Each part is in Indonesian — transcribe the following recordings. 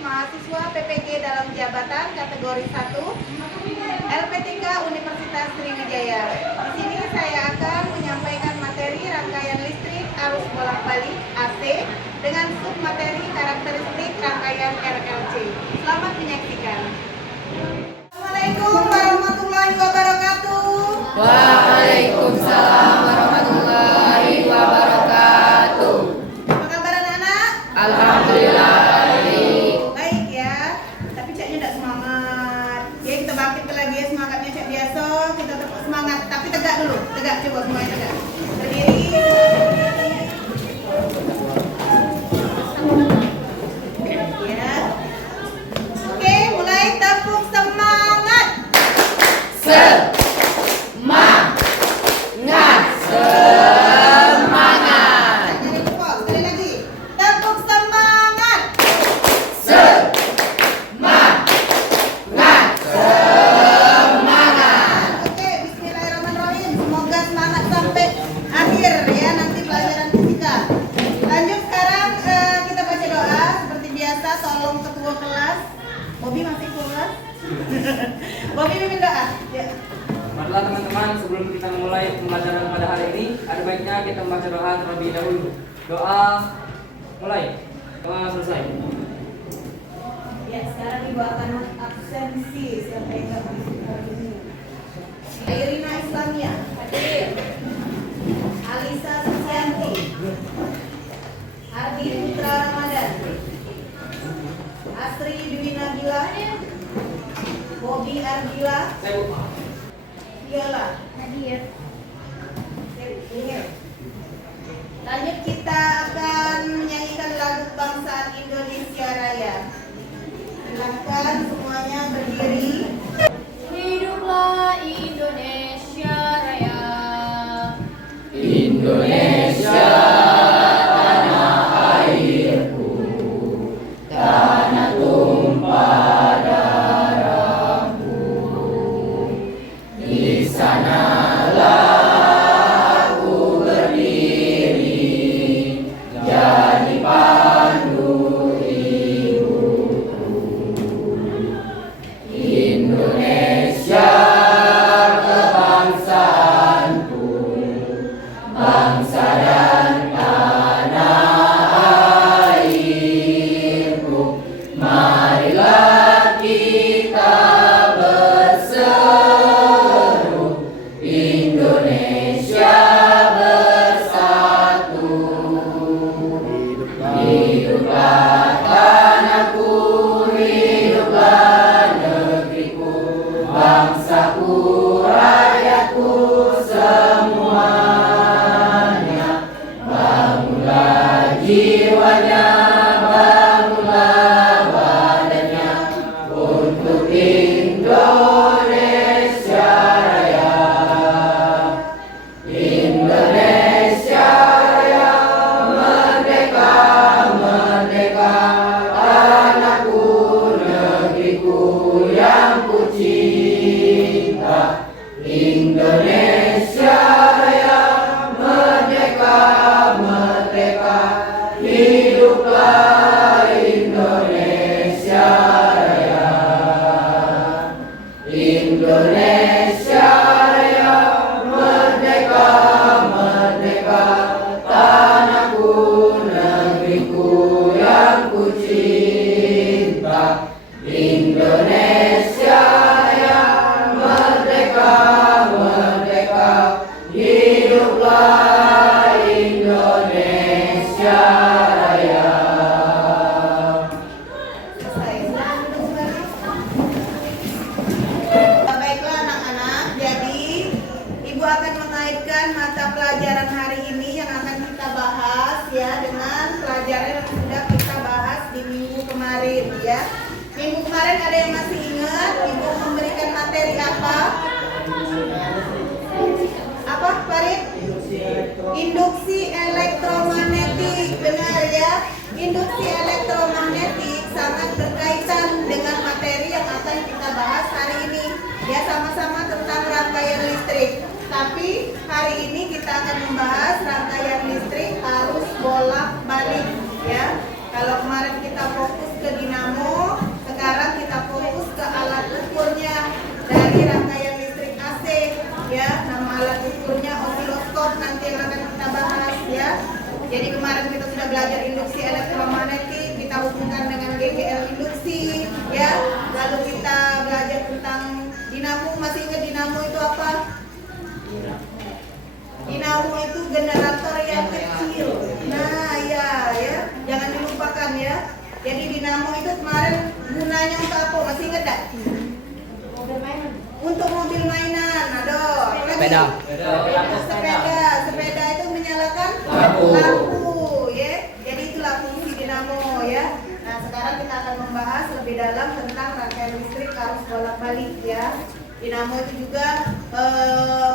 mahasiswa PPG dalam jabatan kategori 1 LPTK Universitas Sriwijaya. Di sini saya akan menyampaikan materi rangkaian listrik arus bolak-balik AC dengan submateri karakteristik rangkaian RLC. Selamat menyaksikan. Assalamualaikum warahmatullahi wabarakatuh. Waalaikumsalam warahmatullahi wabarakatuh. Apa kabar anak-anak? Alhamdulillah. Baik ya, tapi caknya tidak semangat. Ya kita bangkit lagi ya, semangatnya cak biasa. Kita tetap semangat, tapi tegak dulu. Tegak, coba semuanya tegak. Berdiri. Ya. Oke, mulai tepuk semangat. Semangat. Jadi tepuk sekali lagi. Tepuk semangat. Semangat. Oke, bismillahirrahmanirrahim. Semoga semangat sampai akhir ya nanti pelajaran fisika. Lanjut sekarang kita baca doa seperti biasa. Tolong ketua kelas. Bobby masih kelas. Bobby mimpin doa. Ya. Marilah teman-teman, sebelum kita memulai pembelajaran pada hari ini, ada baiknya kita membaca doa terlebih dahulu. Doa mulai. Doa selesai. Ya, sekarang ibu akan absensi. Siapa yang nggak bisa hari ini? Irina Islamia hadir. Alisa Susianti, Ardi Putra Ramadan, Asri Dwi Nabila, Bobby Ardila, Saya Bu. Viola hadir. Lanjut kita akan menyanyikan lagu kebangsaan Indonesia Raya. Silakan semuanya berdiri. Hiduplah Indonesia Raya. Indonesia tanah airku, tanah tumpah darahku. Di sanalah aku berdiri, jadi pandu hidupku. Indonesia kebangsaanku, bangsa dan tanah airku. Marilah kita berseru, Indonesia bersatu. Hiduplah tanahku, hiduplah negeriku, bangsaku, rakyatku semuanya. Bangunlah jiwanya, bangunlah badannya untuk Indonesia Raya. Indonesia Raya, merdeka, merdeka, tanahku, negeriku yang ku cinta. Indonesia Raya, merdeka, merdeka, hiduplah Indonesia Raya. Indonesia Raya, merdeka, merdeka, tanahku, negeriku yang ku cinta. Indonesia Raya, merdeka, merdeka, hiduplah Indonesia Raya. Selesai. Silakan duduk kembali. Baiklah anak-anak, jadi Ibu akan mengaitkan mata pelajaran hari ini yang akan kita bahas ya dengan pelajaran yang sudah kita bahas di minggu kemarin ya. Minggu kemarin ada yang masih ingat Ibu memberikan materi apa? Apa Farid? Induksi elektromagnetik. Benar ya. Induksi elektromagnetik sangat berkaitan dengan materi yang akan kita bahas hari ini. Ya, sama-sama tentang rangkaian listrik. Tapi hari ini kita akan membahas rangkaian listrik arus bolak-balik ya. Kalau kemarin kita fokus ke dinamo, dinamo itu generator yang kecil. Nah, ya, jangan dilupakan ya. Jadi dinamo itu kemarin gunanya untuk apa? Masih ingat tak? Untuk mobil mainan. Aduh, apa lagi? Sepeda itu menyalakan lampu, ya. Jadi itulah fungsi dinamo ya. Nah, sekarang kita akan membahas lebih dalam tentang rangkaian listrik arus bolak-balik ya. Dinamo itu juga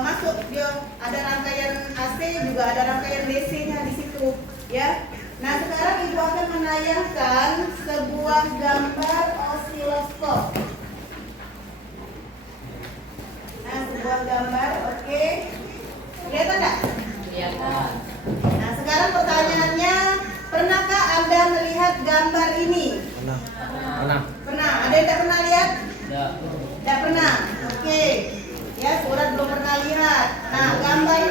masuk dia ada rangkaian AC juga ada rangkaian DC-nya di situ ya. Nah, sekarang Ibu akan menayangkan sebuah gambar osiloskop. Nah, sebuah gambar, oke. Lihat enggak? Kelihatan. Nah, sekarang pertanyaannya, pernahkah Anda melihat gambar ini? Pernah. Ada yang tak pernah lihat? Tidak pernah. Oke. Ya, surat belum pernah lihat. Nah, gambar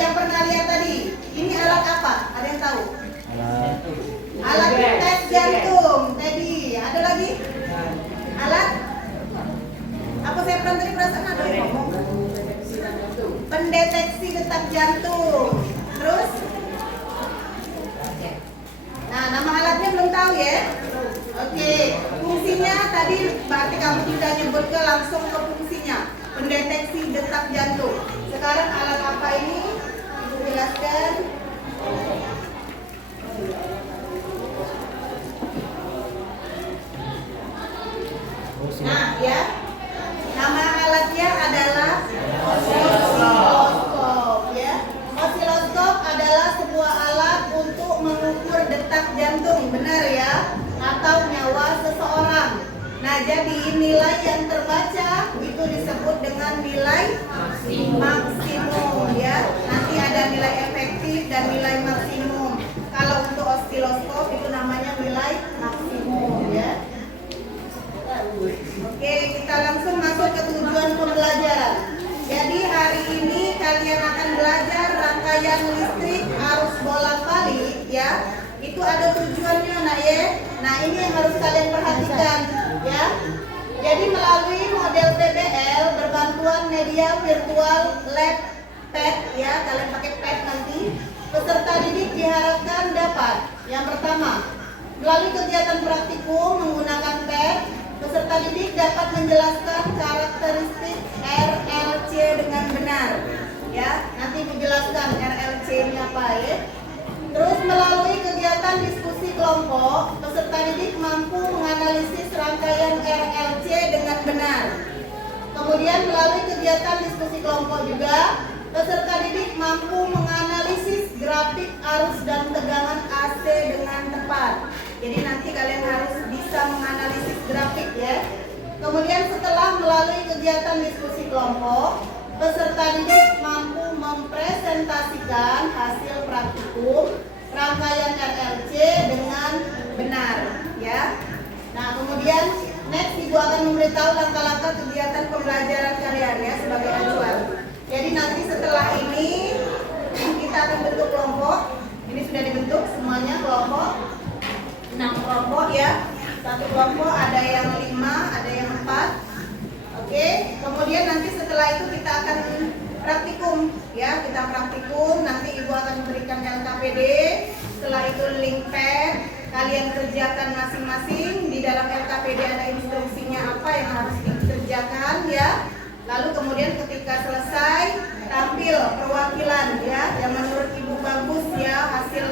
yang pernah lihat tadi, ini alat apa? Ada yang tahu? Alat tes jantung. Tadi, ada lagi? Alat? Apa saya pernah tadi perasaan ada yang ngomong? Pendeteksi detak jantung. Terus? Nah, nama alatnya belum tahu ya? Oke, fungsinya tadi berarti kamu sudah nyebut ke langsung ke fungsinya. Pendeteksi detak jantung. Sekarang alat apa ini? Ibu jelaskan. Nah, ya. Nama alatnya adalah osiloskop ya. Osiloskop adalah sebuah alat untuk mengukur detak jantung, benar ya? Atau nyawa seseorang. Nah, jadi nilai yang terbaca itu disebut dengan nilai maksimum ya. Nanti ada nilai efektif dan nilai maksimum. Kalau untuk osiloskop itu namanya nilai maksimum ya. Oke, kita langsung masuk ke tujuan pembelajaran. Jadi hari ini kalian akan belajar rangkaian listrik arus bolak-balik ya. Itu ada tujuannya nak ya. Nah, ini yang harus kalian perhatikan ya. Jadi melalui model PBL berbantuan media virtual lab pad ya, kalian pakai pad nanti. Peserta didik diharapkan dapat yang pertama, melalui kegiatan praktikum menggunakan pad, peserta didik dapat menjelaskan karakteristik RLC dengan benar ya. Nanti dijelaskan RLC ini apa ya. Terus melalui kegiatan diskusi kelompok, peserta didik mampu menganalisis rangkaian RLC dengan benar. Kemudian melalui kegiatan diskusi kelompok juga, peserta didik mampu menganalisis grafik arus dan tegangan AC dengan tepat. Jadi nanti kalian harus bisa menganalisis grafik ya. Kemudian setelah melalui kegiatan diskusi kelompok, peserta didik mampu mempresentasikan hasil praktikum rangkaian RLC dengan benar ya. Nah, kemudian next Ibu akan memberitahu langkah-langkah kegiatan pembelajaran kalian ya sebagai acuan. Jadi nanti setelah ini kita akan bentuk kelompok. Ini sudah dibentuk semuanya kelompok. 6 kelompok ya. Satu kelompok ada yang 5, ada yang 4. Oke, kemudian nanti setelah itu kita akan praktikum ya, kita praktikum, nanti Ibu akan memberikan LKPD, setelah itu link pad, kalian kerjakan masing-masing, di dalam LKPD ada instruksinya apa yang harus dikerjakan ya. Lalu kemudian ketika selesai, tampil perwakilan ya, yang menurut Ibu bagus ya, hasil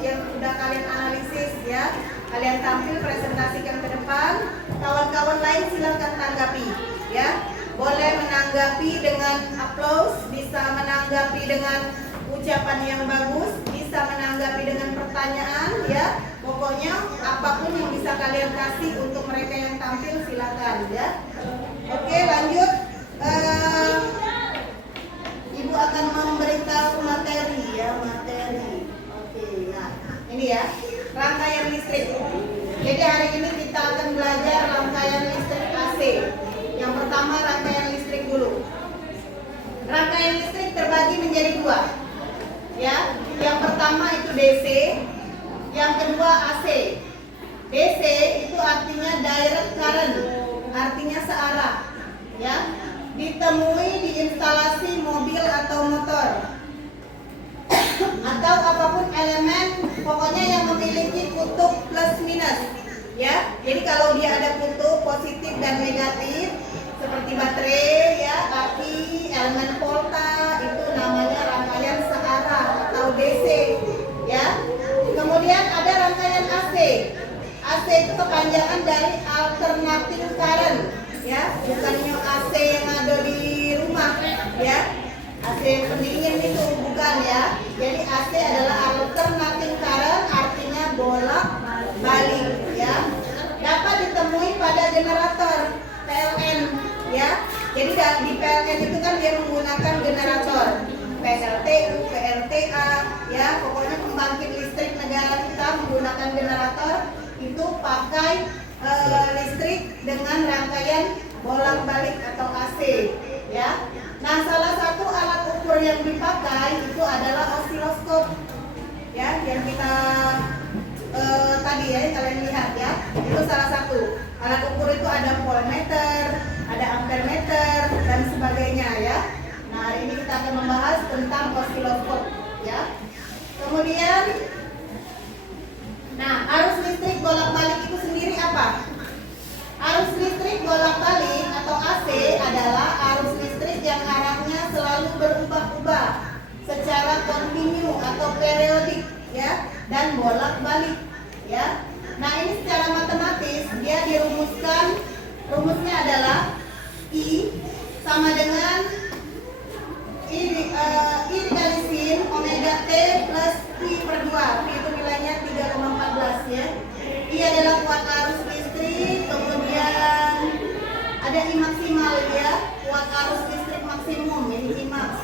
yang sudah kalian analisis ya. Kalian tampil, presentasikan ke depan, kawan-kawan lain silakan tanggapi ya. Boleh menanggapi dengan aplaus, bisa menanggapi dengan ucapan yang bagus, bisa menanggapi dengan pertanyaan ya. Pokoknya apapun yang bisa kalian kasih untuk mereka yang tampil silakan ya. Oke, lanjut. Ibu akan memberitahu materi ya, materi. Oke, nah ini ya, rangkaian listrik. Jadi hari ini kita akan belajar rangkaian listrik AC. Yang pertama rangkaian listrik dulu. Rangkaian listrik terbagi menjadi 2 ya. Yang pertama itu DC, yang kedua AC. DC itu artinya direct current, artinya searah ya. Ditemui di instalasi mobil atau motor. atau apapun elemen pokoknya yang memiliki kutub plus minus ya. Jadi kalau dia ada kutub positif dan negatif seperti baterai ya, api, elemen volta itu namanya rangkaian searah atau DC ya. Kemudian ada rangkaian AC. AC itu kepanjangan dari alternating current ya, bukannya AC yang ada di rumah ya. AC pendingin itu bukan ya. Jadi AC adalah alternating current, artinya bolak balik ya. Dapat ditemui pada generator PLN ya. Jadi di PLN itu kan dia menggunakan generator PLTU, PLTA ya. Pokoknya pembangkit listrik negara kita menggunakan generator itu pakai listrik dengan rangkaian bolak balik atau AC ya. Nah, salah satu alat ukur yang dipakai itu adalah osiloskop ya, yang kita tadi ya kalian lihat ya. Itu salah satu alat ukur. Itu ada voltmeter, ada ampermeter dan sebagainya ya. Nah, hari ini kita akan membahas tentang osiloskop ya. Kemudian nah, arus listrik bolak-balik itu sendiri apa? Arus listrik bolak-balik atau AC adalah arus listrik yang arahnya selalu berubah-ubah secara kontinu atau periodik ya, dan bolak-balik ya. Nah, ini secara matematis dia dirumuskan, rumusnya adalah I sama dengan I dikali sin omega T plus I per 2. I itu nilainya 3,14 ya. I adalah kuat arus listrik, kemudian ada I maksimal ya, kuat arus listrik maksimum, ini I max.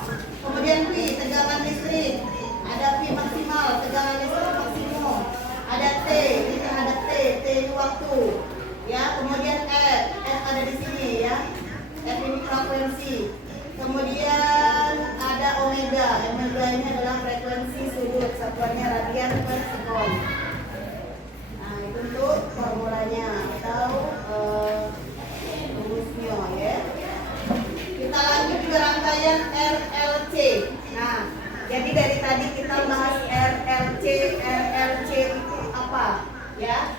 Kemudian P, tegangan listrik, ada P maksimal, tegangan listrik maksimum. Ada T, ini ada T ini waktu ya. Kemudian F ada di sini ya, F ini frekuensi. Kemudian ada omega, omega ini adalah frekuensi sudut, satuannya radian per sekon. Nah, itu untuk formulanya atau rumusnya ya. Kita lanjut ke rangkaian RLC. Nah, jadi dari tadi kita bahas RLC itu apa ya?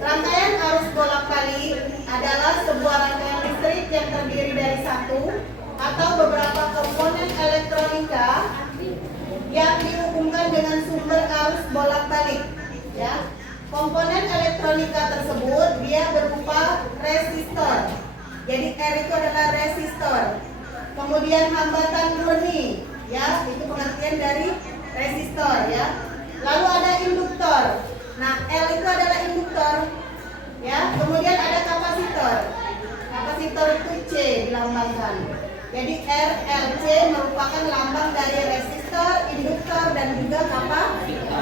Rangkaian arus bolak-balik adalah sebuah rangkaian listrik yang terdiri dari satu atau beberapa komponen elektronika yang dihubungkan dengan sumber arus bolak-balik ya. Komponen elektronika tersebut dia berupa resistor. Jadi R itu adalah resistor. Kemudian hambatan murni ya, itu pengertian dari resistor ya. Lalu ada induktor. Nah, L itu adalah induktor ya. Kemudian ada kapasitor. Kapasitor itu C dilambangkan. Jadi RLC merupakan lambang dari resistor, induktor dan juga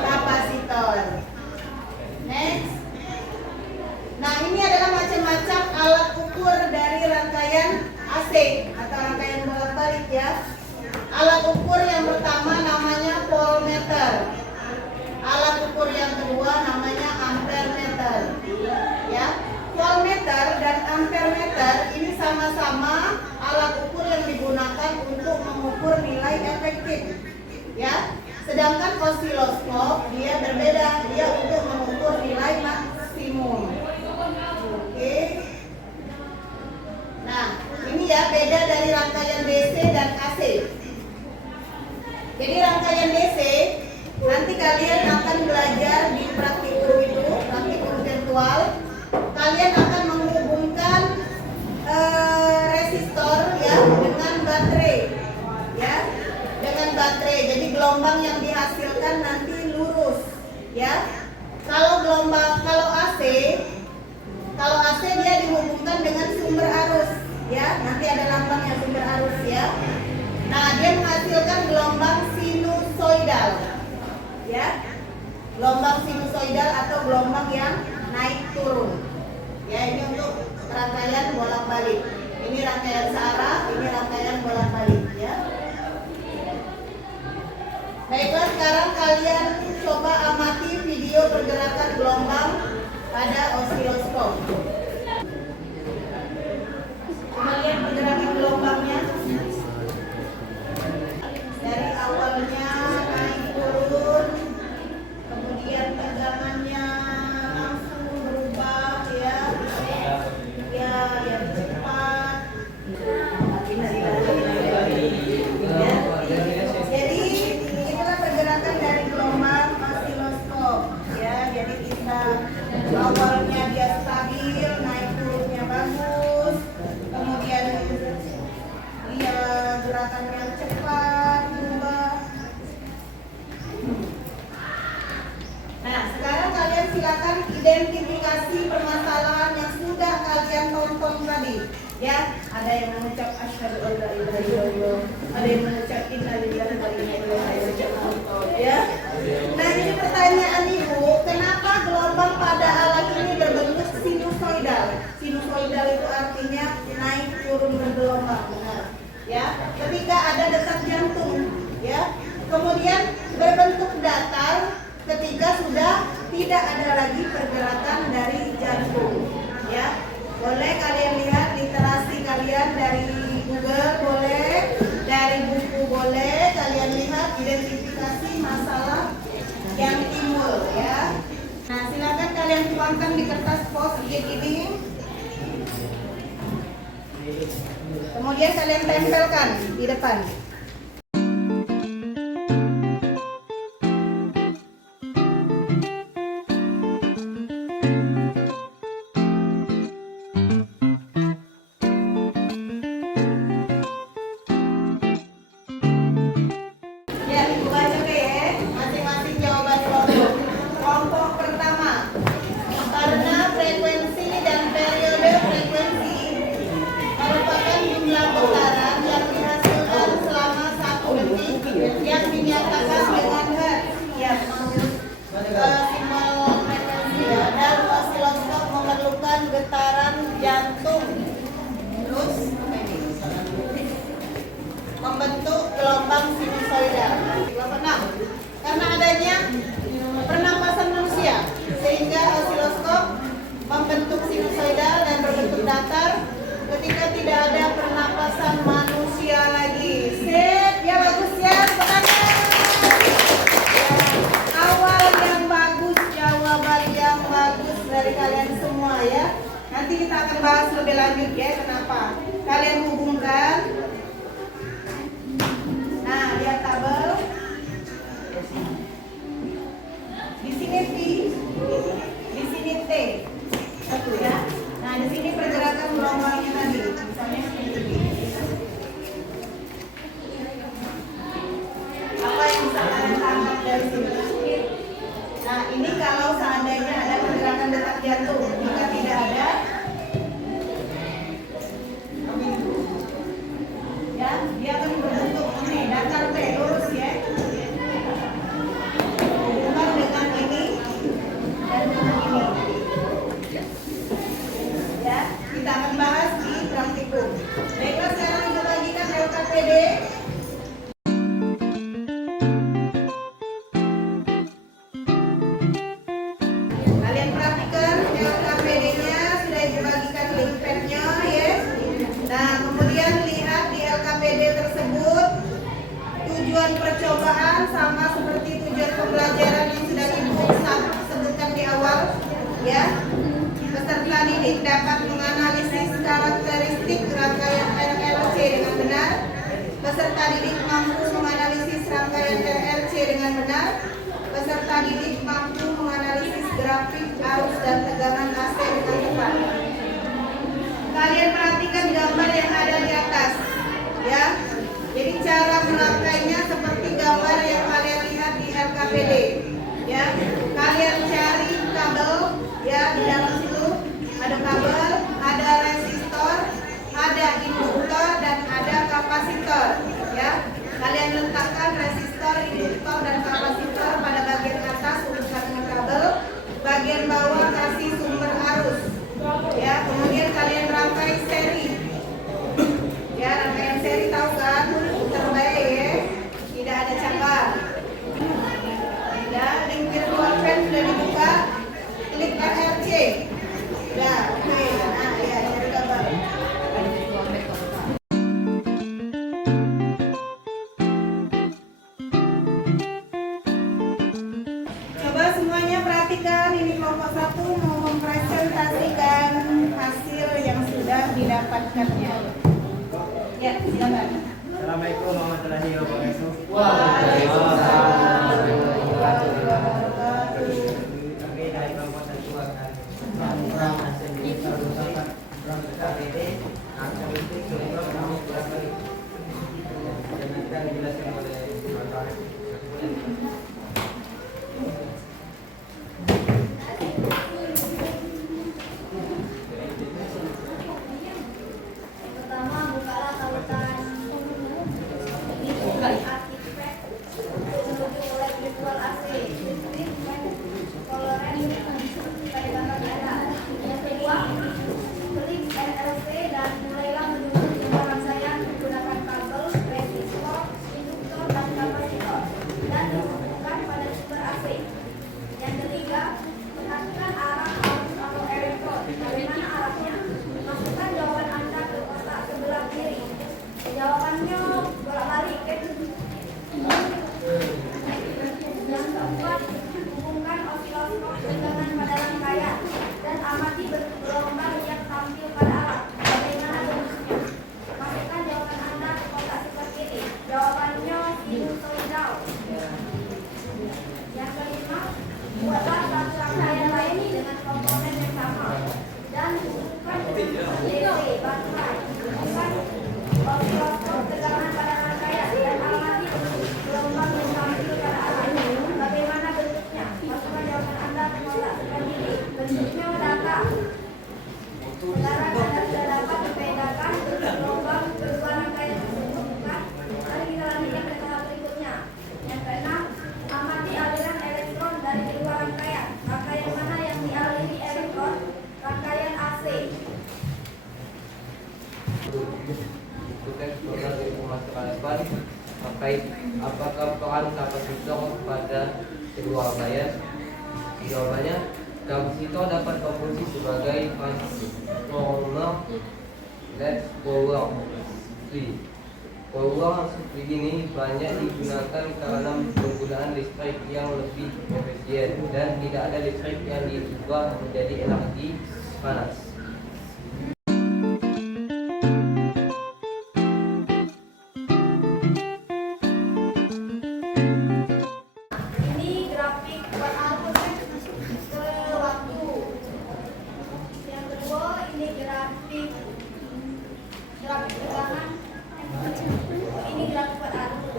kapasitor. Next. Nah, ini adalah macam-macam alat ukur dari rangkaian AC atau rangkaian bolak-balik ya. Alat ukur yang pertama namanya voltmeter. Alat ukur yang kedua namanya ampermeter. Ya. Voltmeter dan ampermeter ini sama-sama alat ukur yang digunakan untuk mengukur nilai efektif. Ya. Sedangkan osiloskop dia berbeda, dia untuk mengukur nilai maksimum. Oke. Nah, ini ya beda dari rangkaian DC dan AC. Jadi rangkaian DC nanti kalian akan belajar di praktikum itu, praktikum virtual. Kalian akan menghubungkan resistor ya dengan baterai. Ya. Dengan baterai. Jadi gelombang yang dihasilkan nanti lurus ya. Kalau AC dia dihubungkan dengan sumber arus ya. Nanti ada lambangnya sumber arus ya. Nah, dia menghasilkan gelombang sinusoidal ya. Gelombang sinusoidal atau gelombang yang naik turun. Ya, ini untuk rangkaian bolak-balik. Ini rangkaian searah, ini rangkaian bolak-balik ya. Baiklah, sekarang kalian coba amati video pergerakan gelombang pada osiloskop. Coba lihat pergerakan gelombangnya. Dari awalnya naik turun silakan identifikasi permasalahan yang sudah kalian tonton tadi. Ya, ada yang mengucap asyhadu an la ilaha illallah, ada yang mengucap innalillahi wa inna ilaihi raji'un. Ya. Nah, ini pertanyaan Ibu, kenapa gelombang pada alat ini berbentuk sinusoidal? Sinusoidal itu artinya naik turun bergelombang, benar. Ya, ketika ada detak jantung, ya. Kemudian berbentuk datar ketika sudah tidak ada lagi pergerakan dari jantung, ya. Boleh kalian lihat literasi kalian dari Google, boleh dari buku, boleh kalian lihat identifikasi masalah yang timbul, ya. Nah, silakan kalian tuangkan di kertas post-it ini. Kemudian kalian tempelkan di depan. Ya, Ibu baca deh ya, masing-masing jawaban kelompok. Kelompok pertama, karena frekuensi dan periode frekuensi merupakan jumlah putaran yang dihasilkan selama 1 detik yang dinyatakan dengan hertz. Ya, simbol frekuensi ya. Dan osiloskop memerlukan getaran jantung. Terus membentuk gelombang sinusoidal. Kelompok 6. Karena adanya pernapasan manusia sehingga osiloskop membentuk sinusoidal dan berbentuk datar ketika tidak ada pernapasan manusia lagi. Sip, ya bagus ya, pertanyaan. Awal yang bagus, jawaban yang bagus dari kalian semua ya. Nanti kita akan bahas lebih lanjut ya kenapa. Kalian hubungkan. Nah, lihat tabel. Di sini P, di sini T. Satu ya. Nah, di sini pergerakan gelombangnya tadi. Misalnya seperti ini. Apa yang bisa kalian tangkap dari sini? Nah, ini kalau seandainya ada pergerakan detak jantung. Jika tidak ada, ya, dia akan berbentuk ini datar T, lurus ya. Hubungan dengan ini dan dengan ini. Ya, kita akan bahas di praktikum. Baiklah, sekarang kita bagikan LKPD. Kalian perhatikan LKPD-nya sudah dibagikan link pad-nya ya. Nah, kemudian lihat di LKPD tersebut tujuan percobaan sama seperti tujuan pembelajaran yang sudah Ibu sebutkan di awal ya. Peserta didik dapat menganalisis karakteristik rangkaian RLC dengan benar. Peserta didik mampu menganalisis rangkaian RLC dengan benar. Peserta didik mampu menganalisis grafik arus dan tegangan AC dengan tepat. Kalian perhatikan gambar yang ada di atas, ya. Jadi cara merangkainya seperti gambar yang kalian lihat di LKPD, ya. Kalian cari kabel, ya, di dalam situ ada kabel, ada resistor, ada induktor dan ada kapasitor, ya. Kalian letakkan resistor, induktor dan kapasitor pada bagian atas urutkan kabel, bagian bawah kasih sumber arus. Ya, kemudian kalian rangkai seri. Ya, rangkaian seri tahu kan? Terbaik ya. Tidak ada cabang. Ya, link virtual fan sudah dibuka. Klik RRC. Ya, oke. Nah, ya, cari gambar. Coba semuanya perhatikan, ini kelompok 1 mau mempresentasikan hasil yang sudah didapatkannya. Ya, silakan. Assalamualaikum warahmatullahi wabarakatuh. Waalaikumsalam warahmatullahi wabarakatuh. Kami dari kelompok 1 akan mengulang hasil usaha KPD akan itu kelompok kami berapa dan akan dijelaskan oleh Bapak. Itu teks dari permasalahan terkait apakah peran kapasitor pada kedua layar. Jawabannya, kapasitor dapat berfungsi sebagai transformer LED power supply. Power supply ini banyak digunakan karena penggunaan listrik yang lebih efisien dan tidak ada listrik yang diubah menjadi energi panas. Ini grafik buat arus ke waktu. Yang kedua ini grafik tegangan. Ini grafik buat arus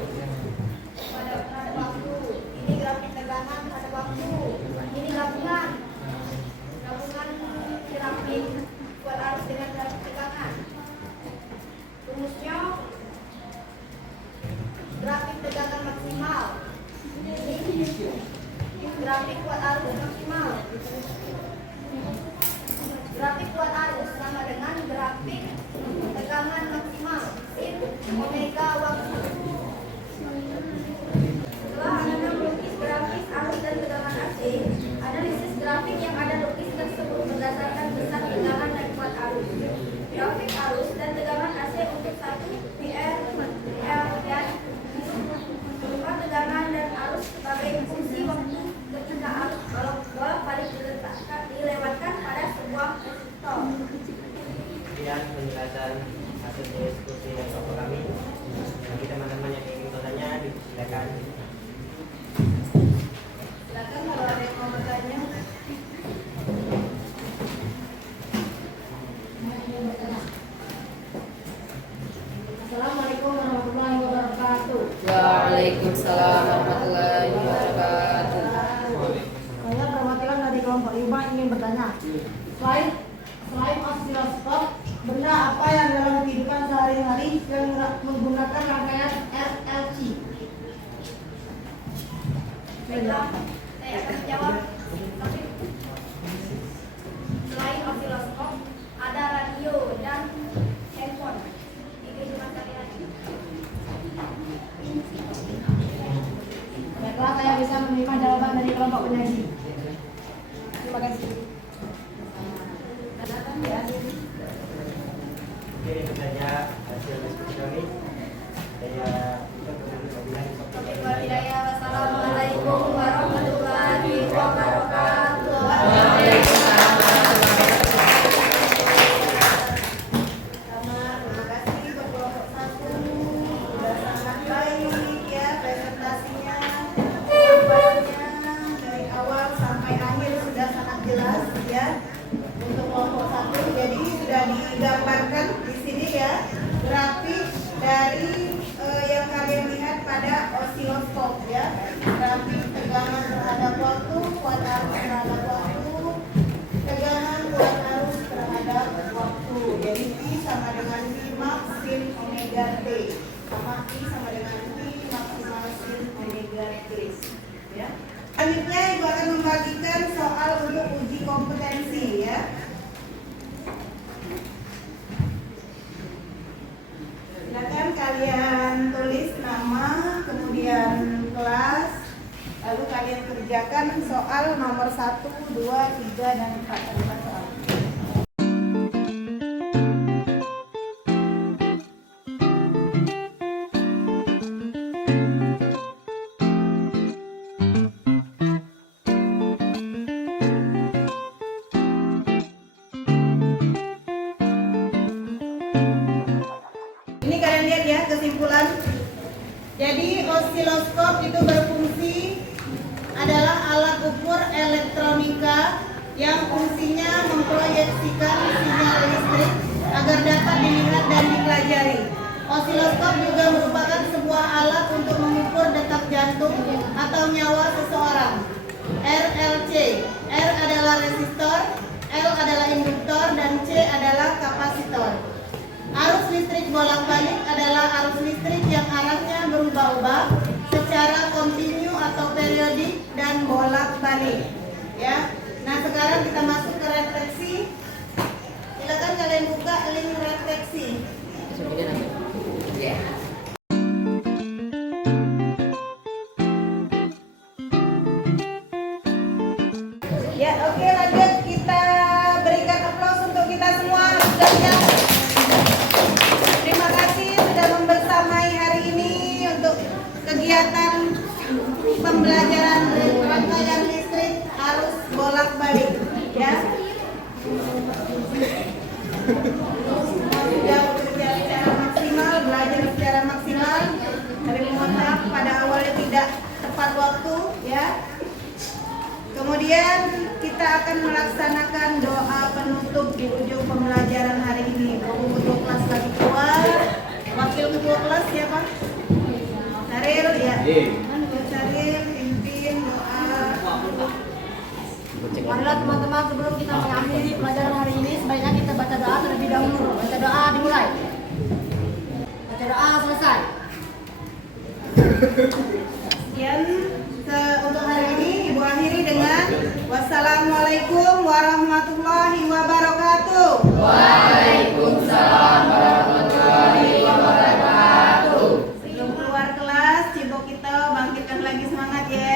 pada waktu. Ini grafik tegangan pada waktu. Ini gabungan grafik buat arus dengan grafik tegangan. Rumusnya grafik tegangan maksimal. Ini grafik kuat arus maksimal. Grafik kuat arus sama dengan grafik tegangan maksimal sin omega waktu. Setelah Anda melukis grafis arus dan tegangan AC, analisis grafik yang ada lukis tersebut berdasarkan besar tegangan dan kuat arus. Grafik arus dan tegangan AC untuk 1 PR, dan berupa tegangan dan arus sebagai fungsi waktu ketika arus bolak-balik dilewatkan pada sebuah resistor. Sekian penjelasan hasil diskusi dan kelompok kami. Bagi teman-teman yang ingin bertanya, silakan. Silakan kalau ada yang mau bertanya. Assalamualaikum warahmatullahi wabarakatuh. Waalaikumsalam warahmatullahi wabarakatuh. Saya perwakilan dari kelompok 5 ingin bertanya. Selain osiloskop, benda apa yang dalam kehidupan sehari-hari yang menggunakan rangkaian RLC? Baiklah, saya akan menjawab. Selain osiloskop, ada radio dan handphone di kehidupan sehari-hari. Baiklah, saya bisa menerima jawaban dari kelompok penyaji. Terima kasih. Oke, itu saja hasil diskusi kami. Saya Wassalamualaikum warahmatullahi wabarakatuh. Terima kasih buat kelompok 1. Sudah sangat baik ya presentasinya. Jawabannya dari awal sampai akhir sudah sangat jelas ya. Untuk kelompok 1 jadi sudah digambarkan di sini ya grafik dari yang kalian lihat pada osiloskop ya. Grafik tegangan terhadap waktu, kuat arus terhadap waktu, tegangan kuat arus terhadap waktu. Jadi P sama dengan V max sin omega T, sama I sama dengan V maksimal sin omega T ya. Selanjutnya Ibu akan membagikan soal untuk uji kompetensi ya. Silakan kalian tulis nama, kemudian kelas, lalu kalian kerjakan soal nomor 1, 2, 3, dan 4. Ada soal. Ini kalian lihat ya kesimpulan. Jadi osiloskop itu berfungsi adalah alat ukur elektronika yang fungsinya memproyeksikan sinyal listrik agar dapat dilihat dan dipelajari. Osiloskop juga merupakan sebuah alat untuk mengukur detak jantung atau nyawa seseorang. RLC, R adalah resistor, L adalah induktor, dan C adalah kapasitor. Arus listrik bolak-balik adalah arus listrik yang arahnya berubah-ubah secara kontinu atau periodik dan bolak-balik. Ya. Nah, sekarang kita masuk ke refleksi. Silakan kalian buka link refleksi. Sebenarnya nanti. Ya. Ya, oke, lanjut kita berikan aplaus untuk kita semua. Sudah siap? Terima kasih sudah membersamai hari ini untuk kegiatan pembelajaran rangkaian listrik arus bolak-balik, ya. Sudah bekerja secara maksimal, belajar secara maksimal. Tapi mohon maaf pada awalnya tidak tepat waktu, ya. Kemudian kita akan melaksanakan doa penutup di ujung pembelajaran hari ini. Bapak ketua kelas lagi keluar. Wakil ketua kelas siapa? Syaril, ya. Syaril, pimpin doa. Marilah teman-teman, sebelum kita mengakhiri pelajaran hari ini, sebaiknya kita baca doa terlebih dahulu. Baca doa dimulai. Baca doa selesai. Sekian untuk hari ini Ibu akhiri dengan wassalamualaikum warahmatullahi wabarakatuh. Waalaikumsalam warahmatullahi wabarakatuh. Sebelum keluar kelas, cibok kita bangkitkan lagi semangat ya.